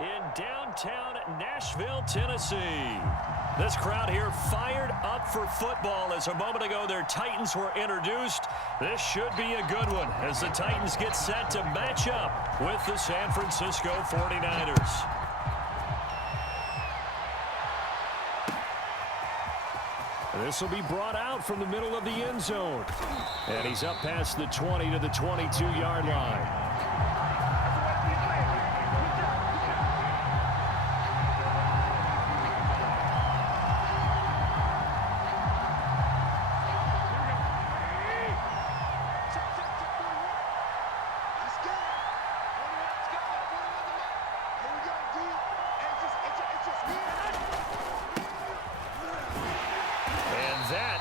in downtown Nashville, Tennessee. This crowd here fired up for football as a moment ago their Titans were introduced. This should be a good one as the Titans get set to match up with the San Francisco 49ers. This will be brought out from the middle of the end zone. And he's up past the 20 to the 22-yard line.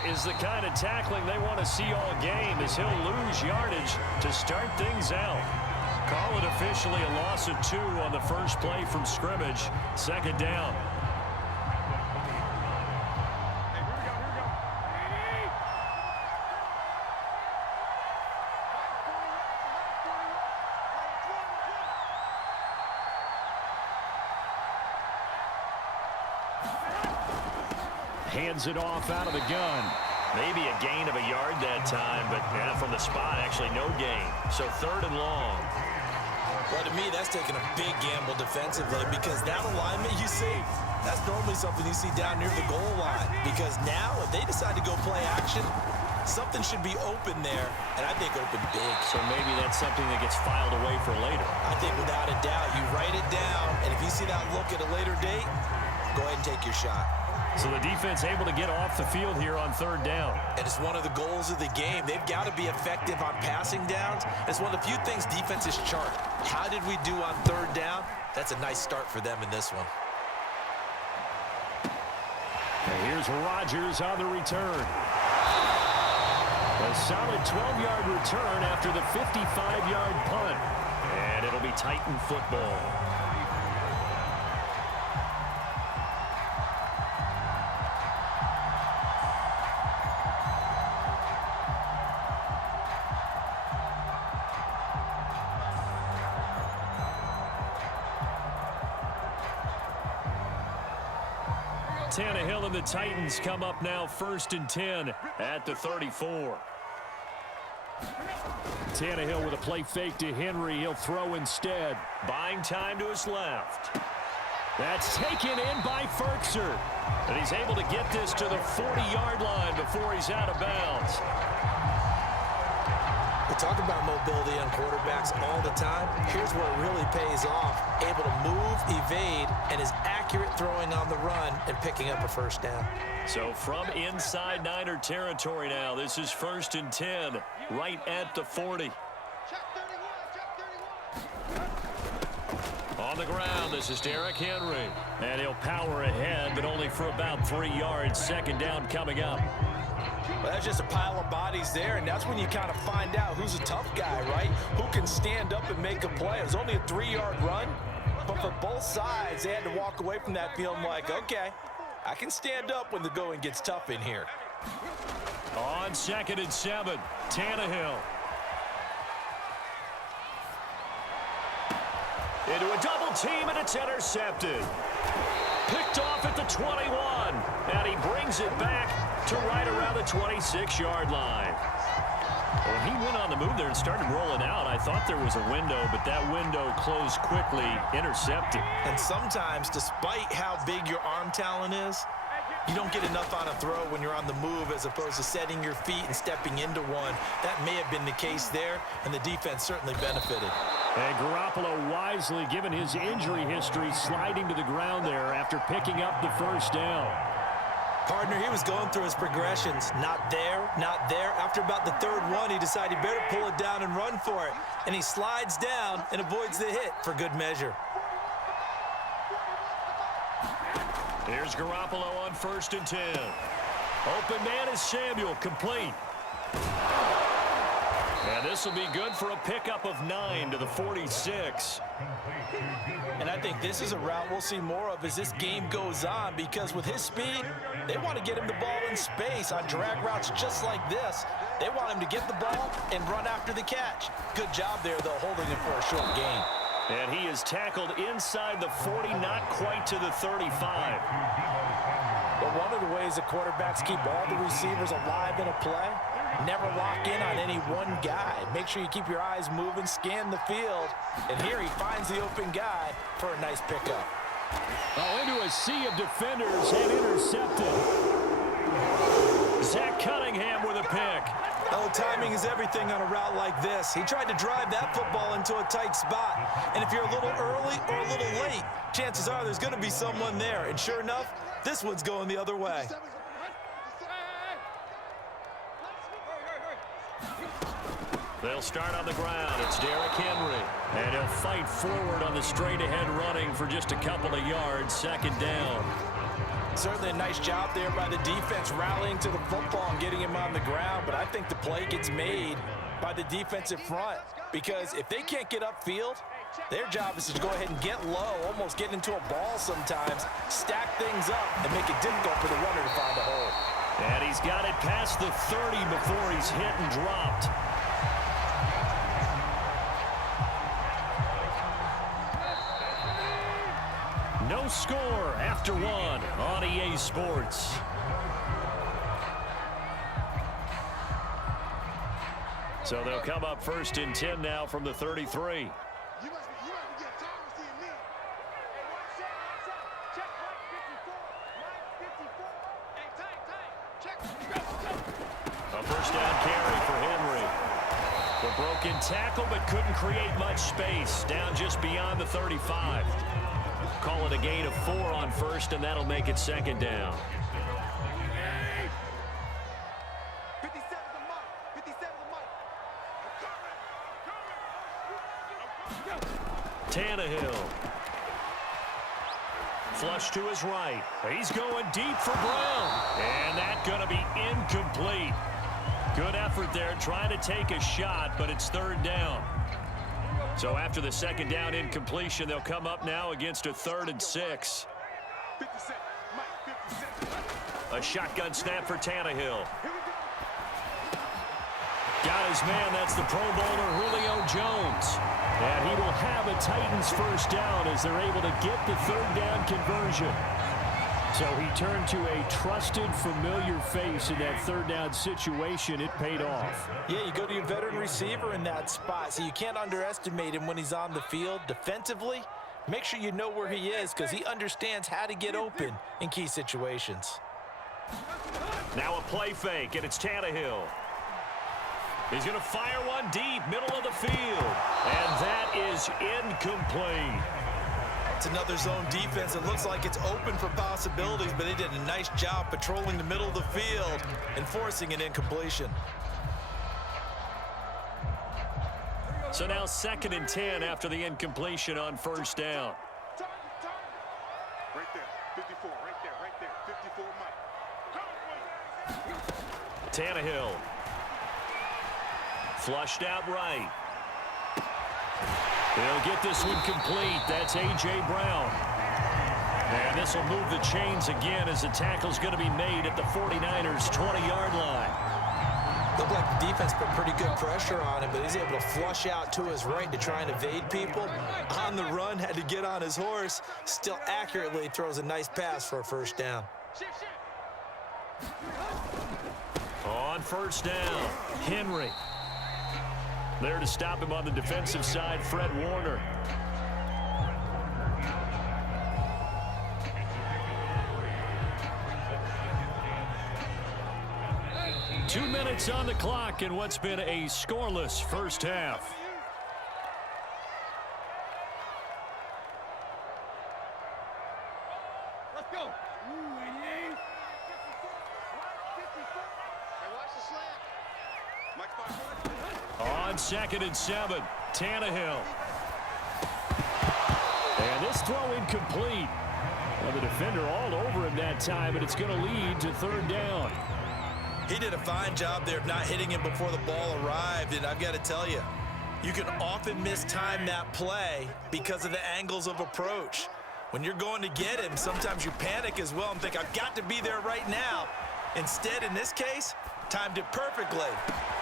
Is the kind of tackling they want to see all game as he'll lose yardage to start things out. Call it officially a loss of 2 on the first play from scrimmage. Second down. Hands it off out of the gun. Maybe a gain of a yard that time, but from the spot, actually no gain. So 3rd and long. Well, to me, that's taking a big gamble defensively because that alignment you see, that's normally something you see down near the goal line. Because now, if they decide to go play action, something should be open there, and I think open big. So maybe that's something that gets filed away for later. I think without a doubt, you write it down, and if you see that look at a later date, go ahead and take your shot. So the defense able to get off the field here on 3rd down. And it's one of the goals of the game. They've got to be effective on passing downs. It's one of the few things defenses chart. How did we do on 3rd down? That's a nice start for them in this one. And here's Rodgers on the return. A solid 12-yard return after the 55-yard punt. And it'll be Titan football. Tannehill and the Titans come up now 1st and 10 at the 34. Tannehill with a play fake to Henry. He'll throw instead. Buying time to his left. That's taken in by Ferkser. And he's able to get this to the 40-yard line before he's out of bounds. We talk about mobility on quarterbacks all the time. Here's where it really pays off. Able to move, evade, and is accurate throwing on the run and picking up a 1st down. So from inside Niner territory now, this is 1st and 10, right at the 40. On the ground, this is Derrick Henry. And he'll power ahead, but only for about 3 yards. 2nd down coming up. Well, that's just a pile of bodies there, and that's when you kind of find out who's a tough guy, right? Who can stand up and make a play. It was only a 3-yard run, but for both sides, they had to walk away from that feeling like, okay, I can stand up when the going gets tough in here. On 2nd and 7, Tannehill. Into a double team, and it's intercepted. Picked off at the 21, and he brings it back to right around the 26-yard line. Well, he went on the move there and started rolling out. I thought there was a window, but that window closed quickly, intercepted. And sometimes, despite how big your arm talent is, you don't get enough on a throw when you're on the move as opposed to setting your feet and stepping into one. That may have been the case there, and the defense certainly benefited. And Garoppolo wisely, given his injury history, sliding to the ground there after picking up the 1st down. Partner, he was going through his progressions. Not there, not there. After about the 3rd one, he decided he better pull it down and run for it. And he slides down and avoids the hit for good measure. Here's Garoppolo on 1st and 10. Open man is Samuel, complete. And this will be good for a pickup of 9 to the 46. And I think this is a route we'll see more of as this game goes on, because with his speed, they want to get him the ball in space on drag routes just like this. They want him to get the ball and run after the catch. Good job there, though, holding him for a short gain. And he is tackled inside the 40, not quite to the 35. But one of the ways that quarterbacks keep all the receivers alive in a play, never lock in on any one guy. Make sure you keep your eyes moving, scan the field. And here he finds the open guy for a nice pickup. Oh, into a sea of defenders and intercepted. Zach Cunningham with a pick. Oh, timing is everything on a route like this. He tried to drive that football into a tight spot. And if you're a little early or a little late, chances are there's going to be someone there. And sure enough, this one's going the other way. They'll start on the ground. It's Derrick Henry. And he'll fight forward on the straight-ahead running for just a couple of yards. Second down. Certainly a nice job there by the defense rallying to the football and getting him on the ground. But I think the play gets made by the defensive front. Because if they can't get upfield, their job is to go ahead and get low, almost get into a ball sometimes, stack things up, and make it difficult for the runner to find a hole. And he's got it past the 30 before he's hit and dropped. No score after one on EA Sports. So they'll come up first and 10 now from the 33. A first down carry for Henry. The broken tackle, but couldn't create much space. Down just beyond the 35. Call it a gain of 4 on first, and that'll make it second down. Tannehill. Flush to his right. He's going deep for Brown. And that's going to be incomplete. Good effort there trying to take a shot, but it's third down. So after the second down incompletion, they'll come up now against a 3rd and 6. A shotgun snap for Tannehill. Got his man, that's the Pro Bowler Julio Jones. And he will have a Titans first down as they're able to get the third down conversion. So he turned to a trusted, familiar face in that third down situation. It paid off. Yeah, you go to your veteran receiver in that spot, so you can't underestimate him when he's on the field. Defensively, make sure you know where he is because he understands how to get open in key situations. Now a play fake, and it's Tannehill. He's going to fire one deep, middle of the field. And that is incomplete. It's another zone defense. It looks like it's open for possibilities, but they did a nice job patrolling the middle of the field and forcing an incompletion. So now 2nd and 10 after the incompletion on first down. Right there, 54, right there, 54, Mike. Tannehill. Flushed out right. They'll get this one complete. That's A.J. Brown. And this will move the chains again as the tackle's going to be made at the 49ers' 20-yard line. Looked like the defense put pretty good pressure on him, but he's able to flush out to his right to try and evade people. On the run, had to get on his horse. Still accurately throws a nice pass for a first down. On first down, Henry. There to stop him on the defensive side, Fred Warner. Two minutes on the clock in what's been a scoreless first half. Let's go. Ooh, 88. Hey, watch the slant. Mike, On 2nd and 7, Tannehill. And this throw incomplete. Well, the defender all over him that time, and it's going to lead to third down. He did a fine job there of not hitting him before the ball arrived, and I've got to tell you, you can often mistime that play because of the angles of approach. When you're going to get him, sometimes you panic as well and think, I've got to be there right now. Instead, in this case, timed it perfectly.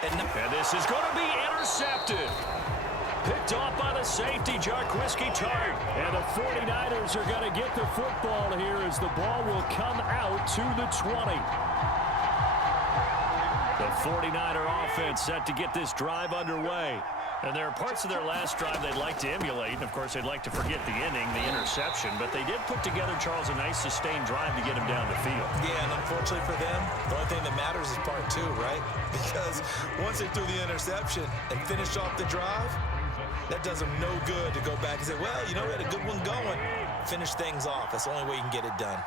And this is going to be intercepted. Picked off by the safety, Jarquiski Tart. And the 49ers are going to get the football here as the ball will come out to the 20. The 49er offense set to get this drive underway. And there are parts of their last drive they'd like to emulate. And, of course, they'd like to forget the inning, the interception. But they did put together, Charles, a nice sustained drive to get him down the field. Yeah, and unfortunately for them, the only thing that matters is part two, right? Because once they threw the interception and finished off the drive, that does them no good to go back and say, well, you know, we had a good one going. Finish things off. That's the only way you can get it done.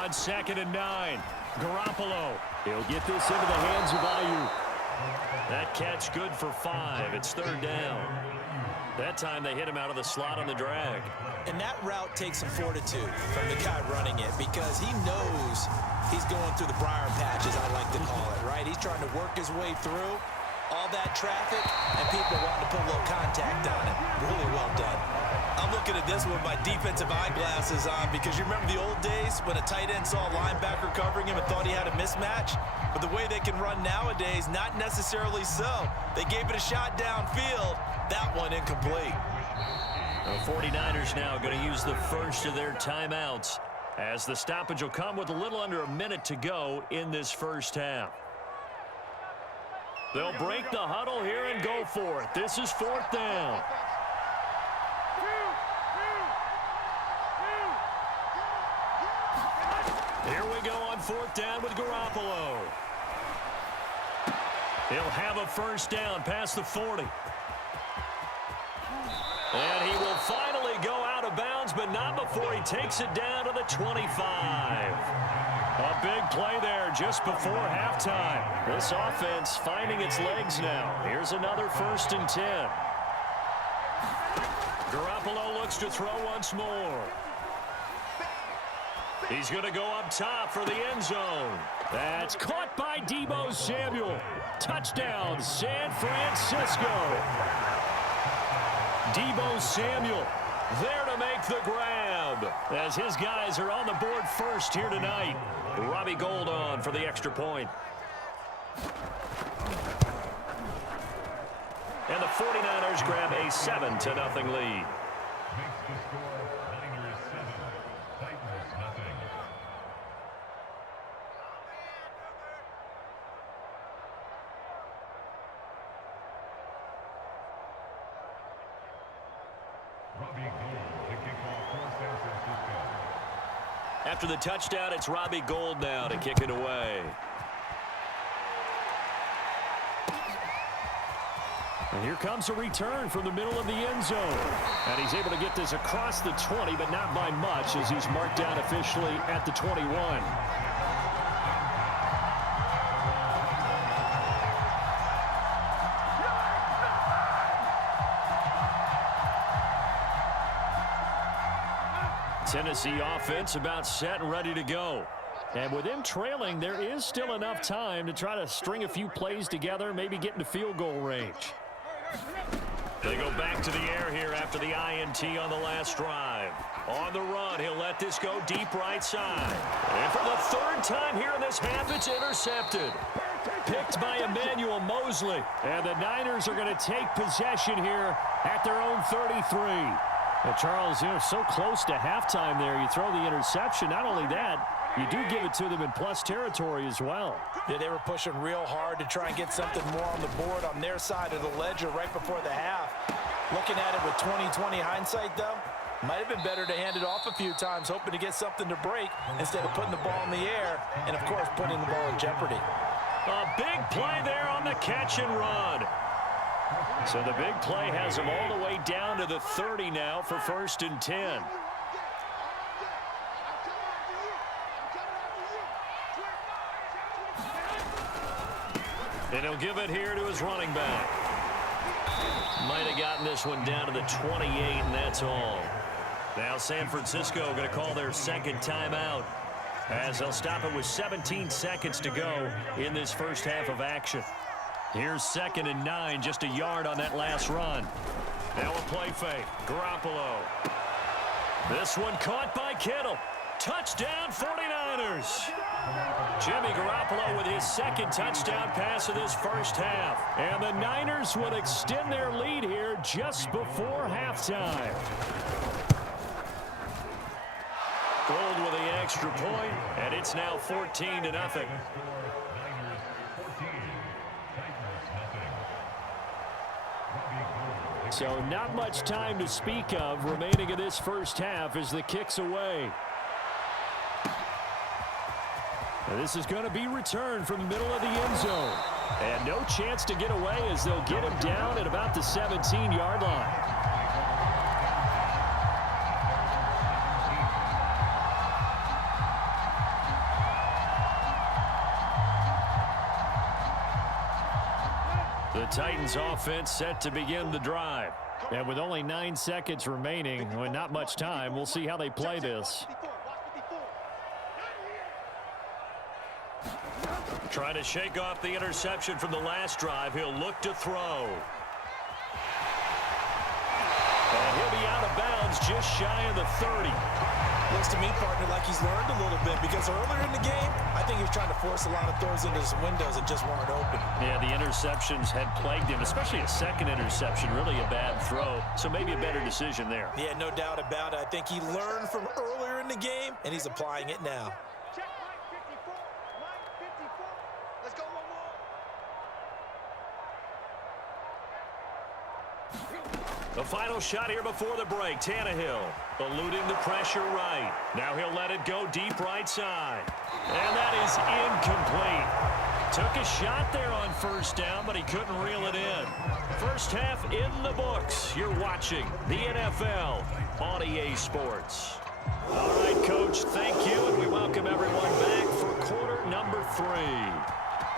On 2nd and 9, Garoppolo. He'll get this into the hands of Ayuk. That catch good for 5. It's 3rd down. That time they hit him out of the slot on the drag. And that route takes some fortitude from the guy running it because he knows he's going through the briar patches, I like to call it, right? He's trying to work his way through all that traffic and people wanting to put a little contact on it. Really well done. I'm looking at this with my defensive eyeglasses on because you remember the old days when a tight end saw a linebacker covering him and thought he had a mismatch? But the way they can run nowadays, not necessarily so. They gave it a shot downfield. That one incomplete. The 49ers now going to use the first of their timeouts as the stoppage will come with a little under a minute to go in this first half. They'll break the huddle here and go for it. This is 4th down. Here we go on 4th down with Garoppolo. He'll have a first down past the 40. And he will finally go out of bounds, but not before he takes it down to the 25. A big play there just before halftime. This offense finding its legs now. Here's another 1st and 10. Garoppolo looks to throw once more. He's going to go up top for the end zone. That's caught by Deebo Samuel. Touchdown, San Francisco. Deebo Samuel there to make the grab as his guys are on the board first here tonight. Robbie Gould on for the extra point. And the 49ers grab a 7-0 lead. After the touchdown, it's Robbie Gould now to kick it away. And here comes a return from the middle of the end zone. And he's able to get this across the 20, but not by much as he's marked down officially at the 21. Tennessee offense about set and ready to go. And with them trailing, there is still enough time to try to string a few plays together, maybe get into field goal range. They go back to the air here after the INT on the last drive. On the run, he'll let this go deep right side. And for the 3rd time here in this half, it's intercepted. Picked by Emmanuel Mosley. And the Niners are going to take possession here at their own 33. Well, Charles, so close to halftime there. You throw the interception. Not only that, you do give it to them in plus territory as well. Yeah, they were pushing real hard to try and get something more on the board on their side of the ledger right before the half. Looking at it with 20/20 hindsight, though, might have been better to hand it off a few times, hoping to get something to break instead of putting the ball in the air and, of course, putting the ball in jeopardy. A big play there on the catch and run. So the big play has him all the way down to the 30 now for 1st and 10. And he'll give it here to his running back. Might have gotten this one down to the 28, and that's all. Now San Francisco going to call their 2nd timeout as they'll stop it with 17 seconds to go in this first half of action. Here's 2nd and 9, just a yard on that last run. Now a play fake. Garoppolo. This one caught by Kittle. Touchdown 49ers. Jimmy Garoppolo with his second touchdown pass of this first half. And the Niners would extend their lead here just before halftime. Gold with the extra point, and it's now 14-0. So not much time to speak of remaining in this first half as the kick's away. And this is going to be returned from the middle of the end zone. And no chance to get away as they'll get him down at about the 17-yard line. The Titans offense set to begin the drive. And with only 9 seconds remaining, and not much time, we'll see how they play this. Trying to shake off the interception from the last drive. He'll look to throw. And he'll be out of bounds just shy of the 30. Looks to me, partner, like he's learned a little bit because earlier in the game, I think he was trying to force a lot of throws into his windows that just weren't open. Yeah, the interceptions had plagued him, especially a second interception, really a bad throw. So maybe a better decision there. Yeah, no doubt about it. I think he learned from earlier in the game, and he's applying it now. Check line 54. Line 54. Let's go one more. The final shot here before the break. Tannehill eluding the pressure right. Now he'll let it go deep right side. And that is incomplete. Took a shot there on first down, but he couldn't reel it in. First half in the books. You're watching the NFL on EA Sports. All right, Coach, thank you, and we welcome everyone back for quarter number 3.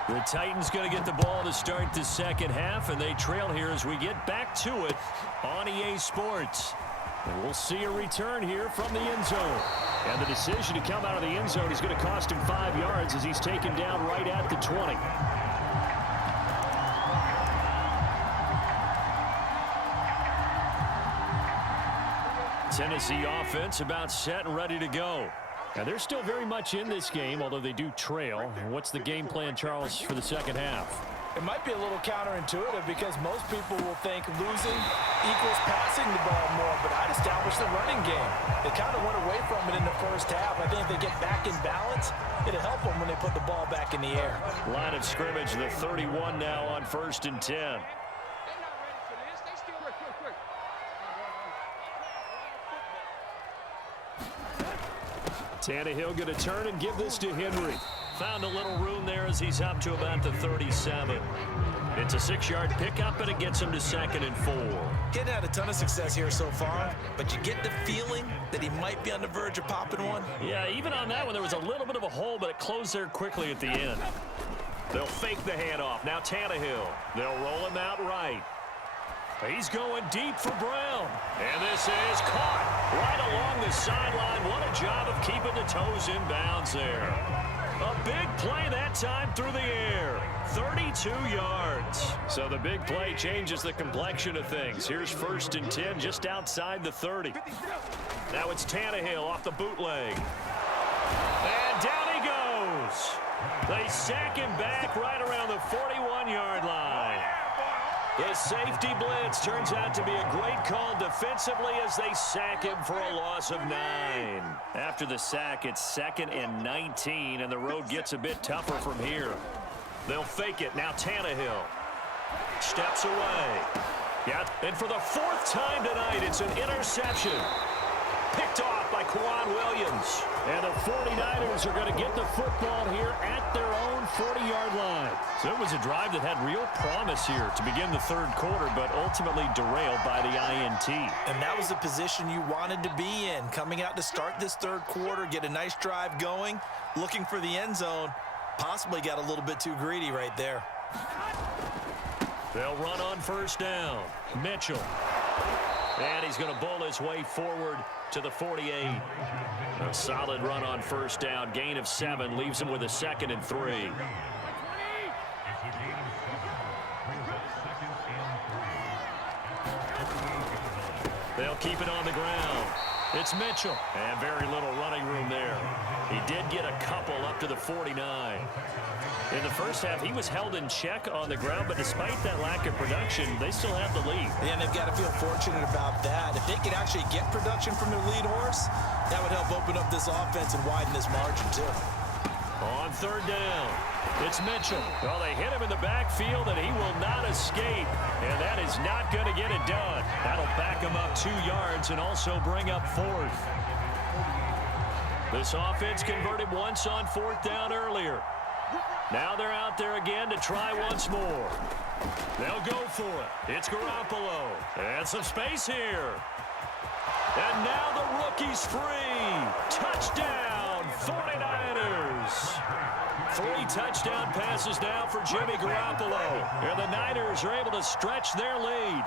The Titans going to get the ball to start the second half, and they trail here as we get back to it on EA Sports. And we'll see a return here from the end zone. And the decision to come out of the end zone is going to cost him 5 yards as he's taken down right at the 20. Tennessee offense about set and ready to go. Now, they're still very much in this game, although they do trail. What's the game plan, Charles, for the second half? It might be a little counterintuitive because most people will think losing equals passing the ball more, but I'd establish the running game. They kind of went away from it in the first half. I think if they get back in balance, it'll help them when they put the ball back in the air. Line of scrimmage, the 31 now on 1st and 10. They're not ready for this. They still quick. Tannehill going to turn and give this to Henry. Found a little room there as he's up to about the 37. It's a 6-yard pickup, and it gets him to 2nd and 4. Getting had a ton of success here so far, but you get the feeling that he might be on the verge of popping one. Yeah, even on that one, there was a little bit of a hole, but it closed there quickly at the end. They'll fake the handoff. Now Tannehill. They'll roll him out right. He's going deep for Brown. And this is caught right along the sideline. What a job of keeping the toes in bounds there. A big play that time through the air. 32 yards. So the big play changes the complexion of things. Here's 1st and 10 just outside the 30. Now it's Tannehill off the bootleg. And down he goes. They sack him back right around the 41-yard line. The safety blitz turns out to be a great call defensively as they sack him for a loss of 9. After the sack, it's 2nd and 19, and the road gets a bit tougher from here. They'll fake it. Now Tannehill steps away. Yeah, and for the 4th time tonight, it's an interception. Picked off by Quan Williams. And the 49ers are going to get the football here at their own 40-yard line. So it was a drive that had real promise here to begin the 3rd quarter, but ultimately derailed by the INT. And that was the position you wanted to be in. Coming out to start this 3rd quarter, get a nice drive going, looking for the end zone. Possibly got a little bit too greedy right there. They'll run on 1st down. Mitchell. And he's going to bowl his way forward to the 48. A solid run on 1st down. Gain of 7 leaves him with a 2nd and 3. They'll keep it on the ground. It's Mitchell. And very little running room there. He did get a couple up to the 49. In the first half, he was held in check on the ground, but despite that lack of production, they still have the lead. And they've got to feel fortunate about that. If they could actually get production from their lead horse, that would help open up this offense and widen this margin, too. On third down, it's Mitchell. Well, they hit him in the backfield, and he will not escape. And that is not going to get it done. That'll back him up 2 yards and also bring up fourth. This offense converted once on fourth down earlier. Now they're out there again to try once more. They'll go for it. It's Garoppolo. And some space here. And now the rookie's free. Touchdown, 49ers. 3 touchdown passes now for Jimmy Garoppolo. And the Niners are able to stretch their lead.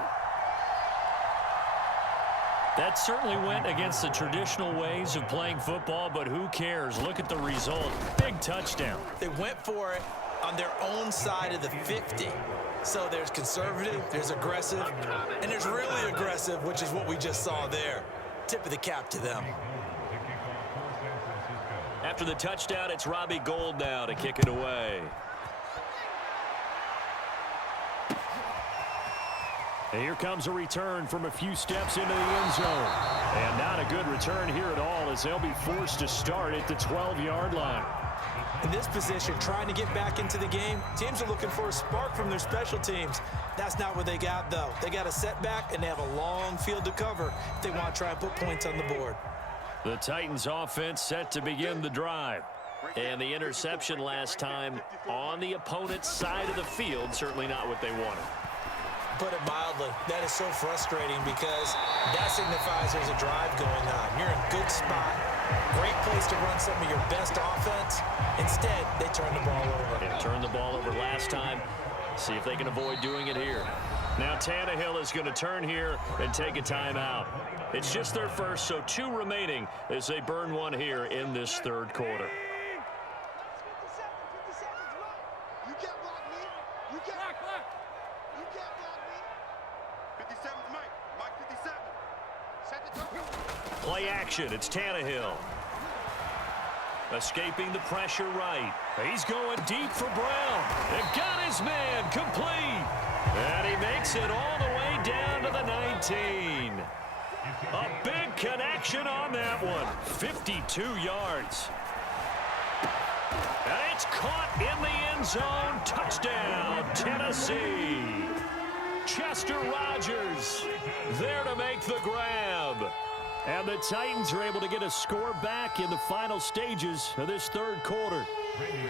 That certainly went against the traditional ways of playing football, but who cares? Look at the result. Big touchdown. They went for it on their own side of the 50. So there's conservative, there's aggressive, and there's really aggressive, which is what we just saw there. Tip of the cap to them. After the touchdown, it's Robbie Gould now to kick it away. And here comes a return from a few steps into the end zone. And not a good return here at all, as they'll be forced to start at the 12-yard line. In this position, trying to get back into the game, teams are looking for a spark from their special teams. That's not what they got, though. They got a setback, and they have a long field to cover if they want to try and put points on the board. The Titans offense set to begin the drive. And the interception last time on the opponent's side of the field, certainly not what they wanted. Put it mildly, that is so frustrating because that signifies there's a drive going on. You're in a good spot, great place to run some of your best offense. Instead, they turn the ball over. And turned the ball over last time. See if they can avoid doing it here. Now Tannehill is going to turn here and take a timeout. It's just their first, so 2 remaining as they burn one here in this third quarter. Play action, it's Tannehill. Escaping the pressure right. He's going deep for Brown. And got his man complete. And he makes it all the way down to the 19. A big connection on that one. 52 yards. And it's caught in the end zone. Touchdown, Tennessee. Chester Rogers there to make the grab. And the Titans are able to get a score back in the final stages of this third quarter.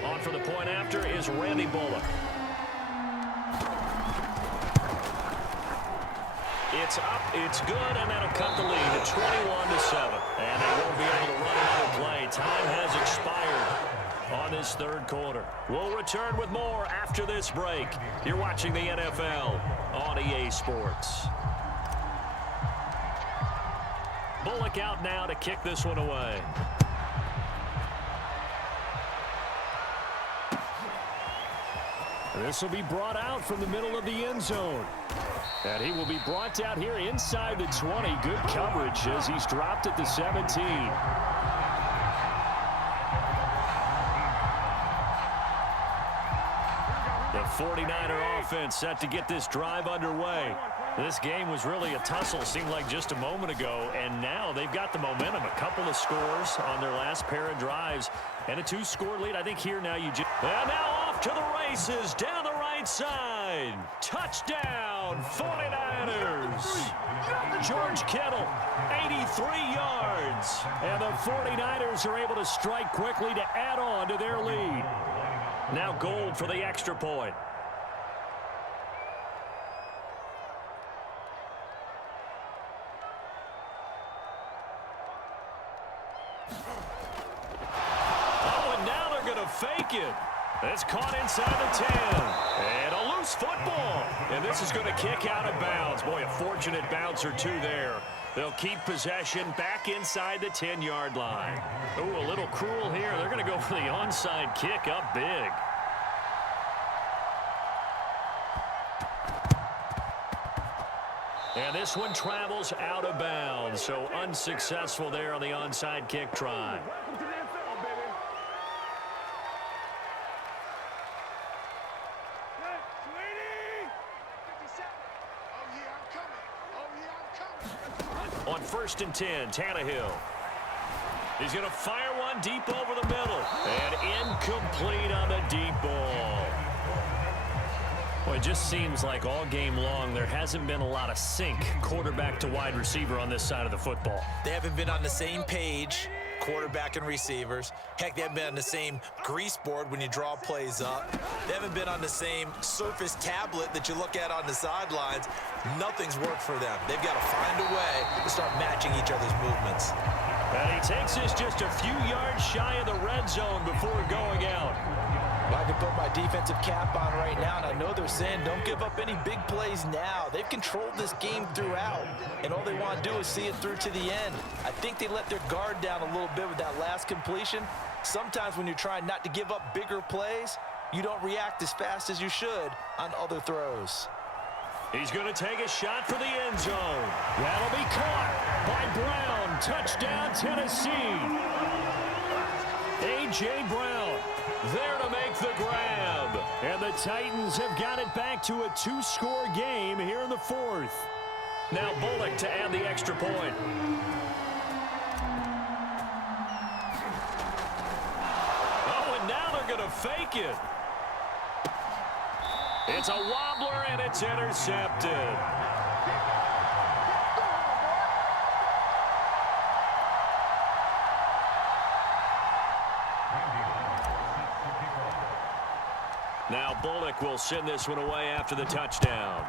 On for the point after is Randy Bullock. It's up, it's good, and that'll cut the lead at 21-7. And they won't be able to run another play. Time has expired on this third quarter. We'll return with more after this break. You're watching the NFL on EA Sports. Bullock out now to kick this one away. This will be brought out from the middle of the end zone. And he will be brought out here inside the 20. Good coverage as he's dropped at the 17. The 49er offense set to get this drive underway. This game was really a tussle, seemed like just a moment ago, and now they've got the momentum. A couple of scores on their last pair of drives, and a 2-score lead. I think here now you just... And now off to the races, down the right side. Touchdown, 49ers. George Kittle, 83 yards. And the 49ers are able to strike quickly to add on to their lead. Now Gould for the extra point. Fake it. It's caught inside the 10. And a loose football. And this is going to kick out of bounds. Boy, a fortunate bounce or two there. They'll keep possession back inside the 10-yard line. Ooh, a little cruel here. They're going to go for the onside kick up big. And this this one travels out of bounds, so unsuccessful there on the onside kick try. Welcome to the NFL, baby. Good, sweetie. 57. Oh, yeah, I'm coming. Oh, yeah, I'm coming. On 1st and 10, Tannehill. He's going to fire one deep over the middle. And incomplete on the deep ball. Well, it just seems like all game long there hasn't been a lot of sync quarterback to wide receiver on this side of the football. They haven't been on the same page, quarterback and receivers. Heck, they haven't been on the same grease board when you draw plays up. They haven't been on the same Surface tablet that you look at on the sidelines. Nothing's worked for them. They've got to find a way to start matching each other's movements. And he takes this just a few yards shy of the red zone before going out. I can put my defensive cap on right now, and I know they're saying don't give up any big plays now. They've controlled this game throughout, and all they want to do is see it through to the end. I think they let their guard down a little bit with that last completion. Sometimes when you're trying not to give up bigger plays, you don't react as fast as you should on other throws. He's going to take a shot for the end zone. That'll be caught by Brown. Touchdown, Tennessee. A.J. Brown there to make the grab. And the Titans have got it back to a 2-score game here in the 4th. Now Bullock to add the extra point. Oh, and now they're going to fake it. It's a wobbler, and it's intercepted. Now Bullock will send this one away after the touchdown.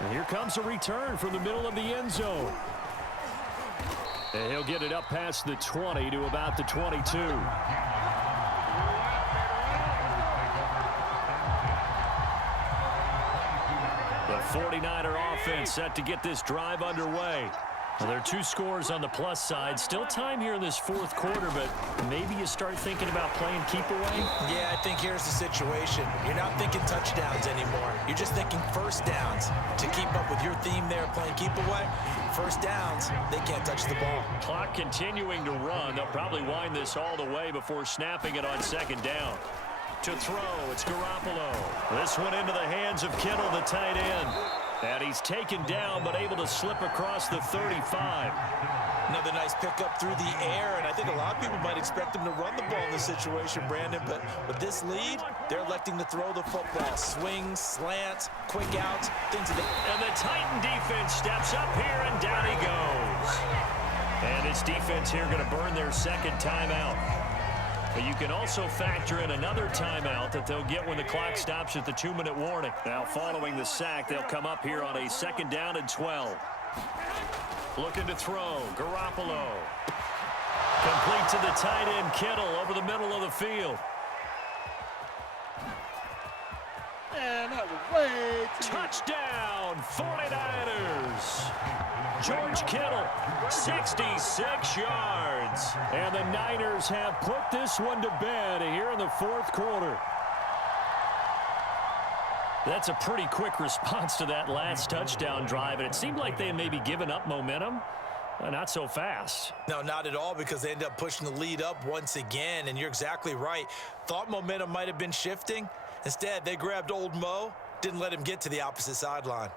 And here comes a return from the middle of the end zone. And he'll get it up past the 20 to about the 22. The 49er offense set to get this drive underway. Well, there are 2 scores on the plus side. Still time here in this 4th quarter, but maybe you start thinking about playing keep away? Yeah, I think here's the situation. You're not thinking touchdowns anymore. You're just thinking first downs. To keep up with your theme there, playing keep away, first downs, they can't touch the ball. Clock continuing to run. They'll probably wind this all the way before snapping it on 2nd down. To throw, it's Garoppolo. This one into the hands of Kittle, the tight end. And he's taken down, but able to slip across the 35. Another nice pickup through the air, and I think a lot of people might expect him to run the ball in this situation, Brandon, but with this lead, they're electing to throw the football. Swings, slants, quick outs, things of that. And the Titan defense steps up here, and down he goes. And its defense here going to burn their 2nd timeout. But you can also factor in another timeout that they'll get when the clock stops at the 2-minute warning. Now, following the sack, they'll come up here on a 2nd down and 12. Looking to throw, Garoppolo. Complete to the tight end, Kittle, over the middle of the field. Man, that was way too Touchdown, 49ers. George Kittle, 66 yards. And the Niners have put this one to bed here in the 4th quarter. That's a pretty quick response to that last touchdown drive, and it seemed like they had maybe given up momentum. Not so fast. No, not at all, because they end up pushing the lead up once again, and you're exactly right. Thought momentum might have been shifting. Instead, they grabbed old Mo, didn't let him get to the opposite sideline.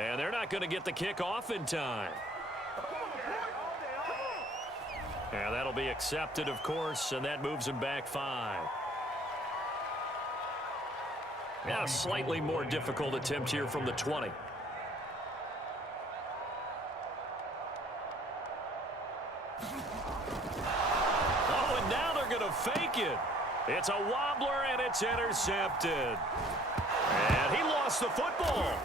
And they're not going to get the kickoff in time. And that'll be accepted, of course, and that moves him back 5. Now a slightly more difficult attempt here from the 20. Oh, and now they're going to fake it. It's a wobbler, and it's intercepted. And he lost the football.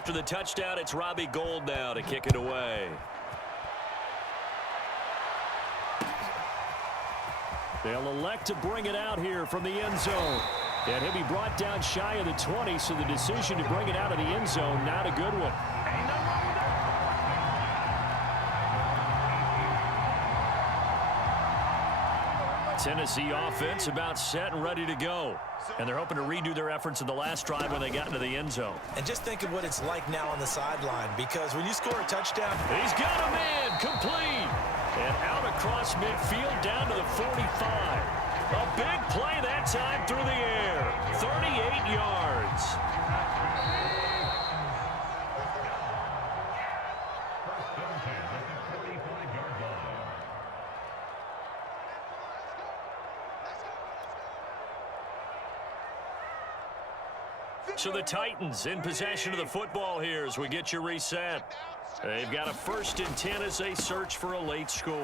After the touchdown, it's Robbie Gould now to kick it away. They'll elect to bring it out here from the end zone. And he'll be brought down shy of the 20, so the decision to bring it out of the end zone, not a good one. Tennessee offense about set and ready to go. And they're hoping to redo their efforts in the last drive when they got into the end zone. And just think of what it's like now on the sideline, because when you score a touchdown, he's got a man complete. And out across midfield down to the 45. A big play that time through the air. 38 yards. So the Titans in possession of the football here as we get you reset. They've got a 1st and 10 as they search for a late score.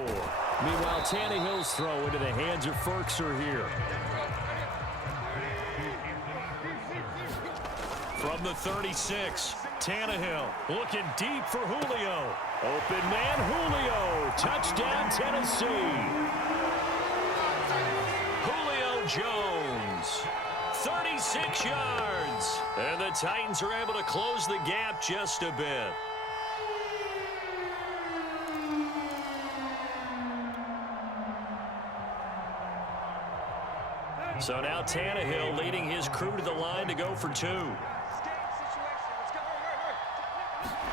Meanwhile, Tannehill's throw into the hands of Ferkser here. From the 36, Tannehill looking deep for Julio. Open man Julio. Touchdown Tennessee. Julio Jones. 36 yards. And the Titans are able to close the gap just a bit. So now Tannehill leading his crew to the line to go for 2.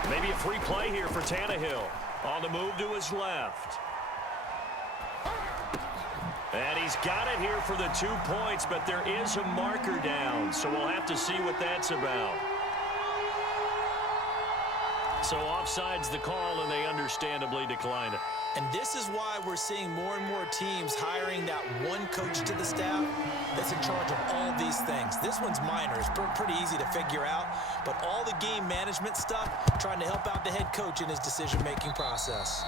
Maybe a free play here for Tannehill. On the move to his left. And he's got it here for the 2 points, but there is a marker down, so we'll have to see what that's about. So offside's the call, and they understandably decline it. and this is why we're seeing more and more teams hiring that one coach to the staff that's in charge of all these things. This one's minor. It's pretty easy to figure out, but all the game management stuff, trying to help out the head coach in his decision-making process.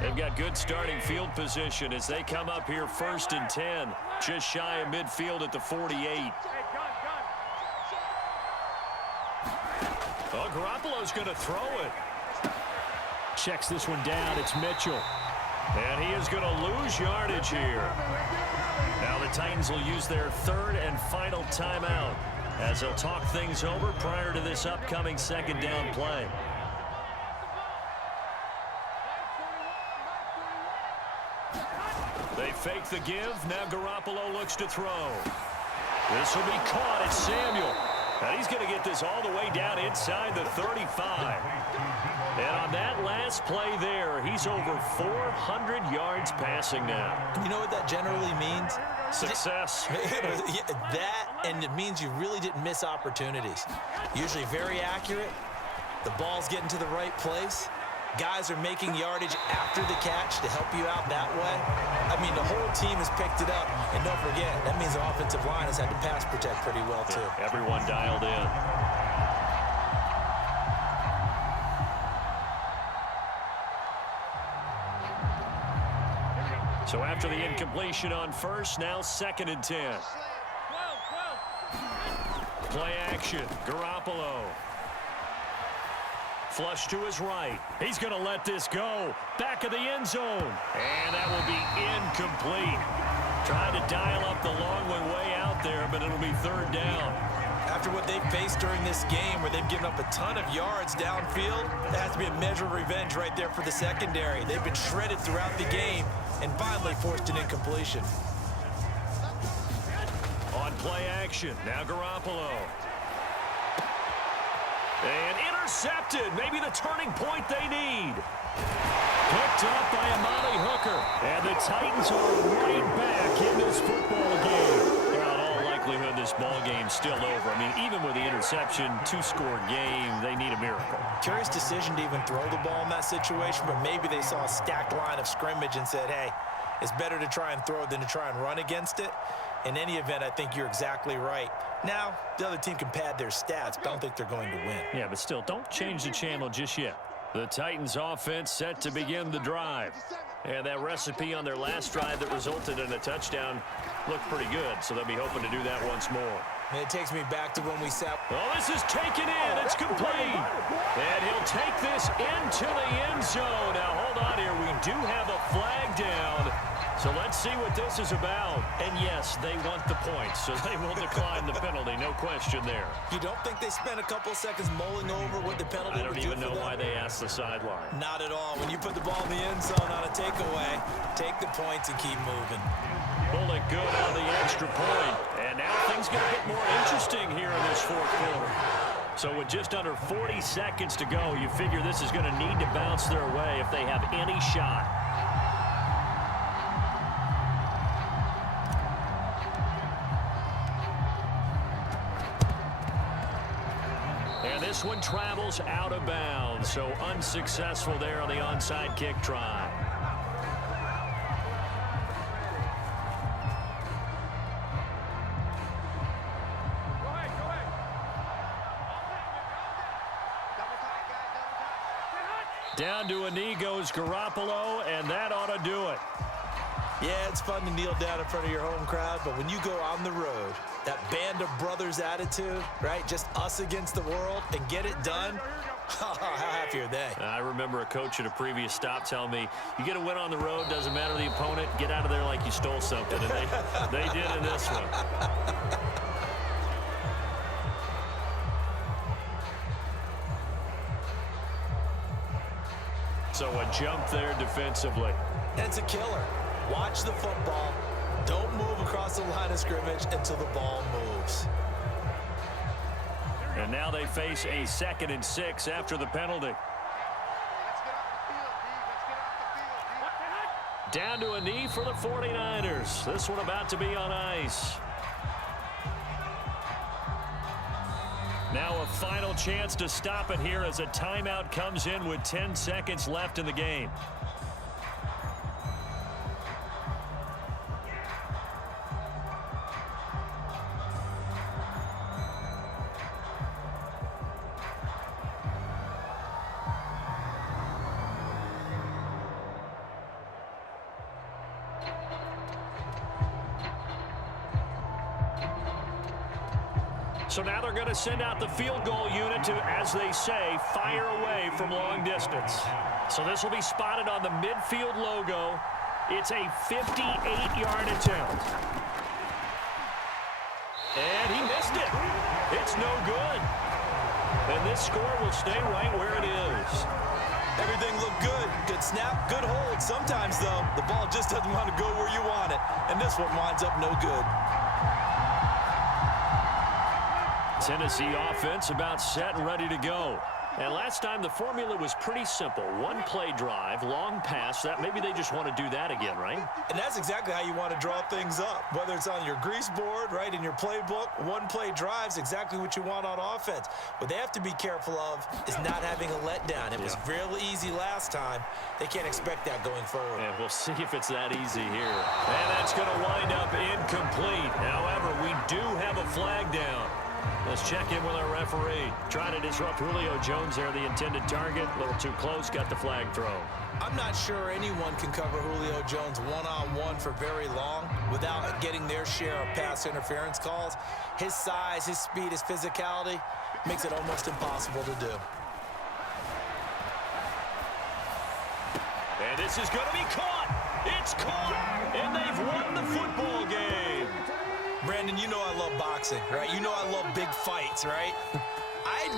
They've got good starting field position as they come up here 1st and 10, just shy of midfield at the 48. Oh, Garoppolo's going to throw it. Checks this one down. It's Mitchell. And he is going to lose yardage here. Now the Titans will use their 3rd and final timeout as they'll talk things over prior to this upcoming 2nd down play. They fake the give. Now Garoppolo looks to throw. This will be caught. It's Samuel. And he's going to get this all the way down inside the 35. And on that last play there, he's over 400 yards passing now. You know what that generally means? Success. That, and it means you really didn't miss opportunities. Usually very accurate. The ball's getting to the right place. Guys are making yardage after the catch to help you out that way. I mean, the whole team has picked it up. And don't forget, that means the offensive line has had to pass protect pretty well, too. Everyone dialed in. So after the incompletion on first, now 2nd and 10. Play action. Garoppolo. Flush to his right. He's going to let this go. Back of the end zone. And that will be incomplete. Trying to dial up the long way out there, but it'll be 3rd down. After what they've faced during this game where they've given up a ton of yards downfield, that has to be a measure of revenge right there for the secondary. They've been shredded throughout the game and finally forced an incompletion. On play action, now Garoppolo. And intercepted. Maybe the turning point they need. Picked up by Amani Hooker. And the Titans are right back in this football game. Well, in all likelihood, this ball game's still over. I mean, even with the interception, 2-score game, they need a miracle. Curious decision to even throw the ball in that situation, but maybe they saw a stacked line of scrimmage and said, hey, it's better to try and throw than to try and run against it. In any event, I think you're exactly right. Now, the other team can pad their stats, but I don't think they're going to win. Yeah, but still, don't change the channel just yet. The Titans offense set to begin the drive. And that recipe on their last drive that resulted in a touchdown looked pretty good, so they'll be hoping to do that once more. And it takes me back to when we sat. Oh, this is taken in. It's complete. And he'll take this into the end zone. Now, hold on here. We do have a flag down. So let's see what this is about. And yes, they want the points, so they will decline the penalty. No question there. You don't think they spent a couple seconds mulling over what the penalty I don't even know why they asked the sideline. Not at all. When you put the ball in the end zone on a takeaway, take the points and keep moving. Bullet good on the extra point. And now things get a bit more interesting here in this fourth quarter. So with just under 40 seconds to go, you figure this is going to need to bounce their way if they have any shot. And this one travels out of bounds, so unsuccessful there on the onside kick try. Down to a knee goes Garoppolo, and that ought to do it. Yeah, it's fun to kneel down in front of your home crowd, but when you go on the road, that band of brothers attitude, right? Just us against the world and get it done. How happy are they? I remember a coach at a previous stop telling me, you get a win on the road, doesn't matter the opponent, get out of there like you stole something. And they did in this one. So a jump there defensively. And it's a killer. Watch the football. Don't move across the line of scrimmage until the ball moves. And now they face a 2nd and 6 after the penalty. Let's get off the field, D. Let's get off the field, D. Down to a knee for the 49ers. This one about to be on ice. Now a final chance to stop it here as a timeout comes in with 10 seconds left in the game. So now they're going to send out the field goal unit to, as they say, fire away from long distance. So this will be spotted on the midfield logo. It's a 58-yard attempt. And he missed it. It's no good. And this score will stay right where it is. Everything looked good. Good snap, good hold. Sometimes, though, the ball just doesn't want to go where you want it. And this one winds up no good. Tennessee offense about set and ready to go. And last time the formula was pretty simple. One play drive, long pass. That maybe they just want to do that again, right? And that's exactly how you want to draw things up. Whether it's on your grease board, right, in your playbook, one play drive's exactly what you want on offense. What they have to be careful of is not having a letdown. It was real easy last time. They can't expect that going forward. And we'll see if it's that easy here. And that's going to wind up incomplete. However, we do have a flag down. Let's check in with our referee. Trying to disrupt Julio Jones there, the intended target. A little too close, got the flag thrown. I'm not sure anyone can cover Julio Jones one-on-one for very long without getting their share of pass interference calls. His size, his speed, his physicality makes it almost impossible to do. And this is going to be caught. It's caught, and they've won the football game. Brandon, you know I love boxing, right? You know I love big fights, right? I'd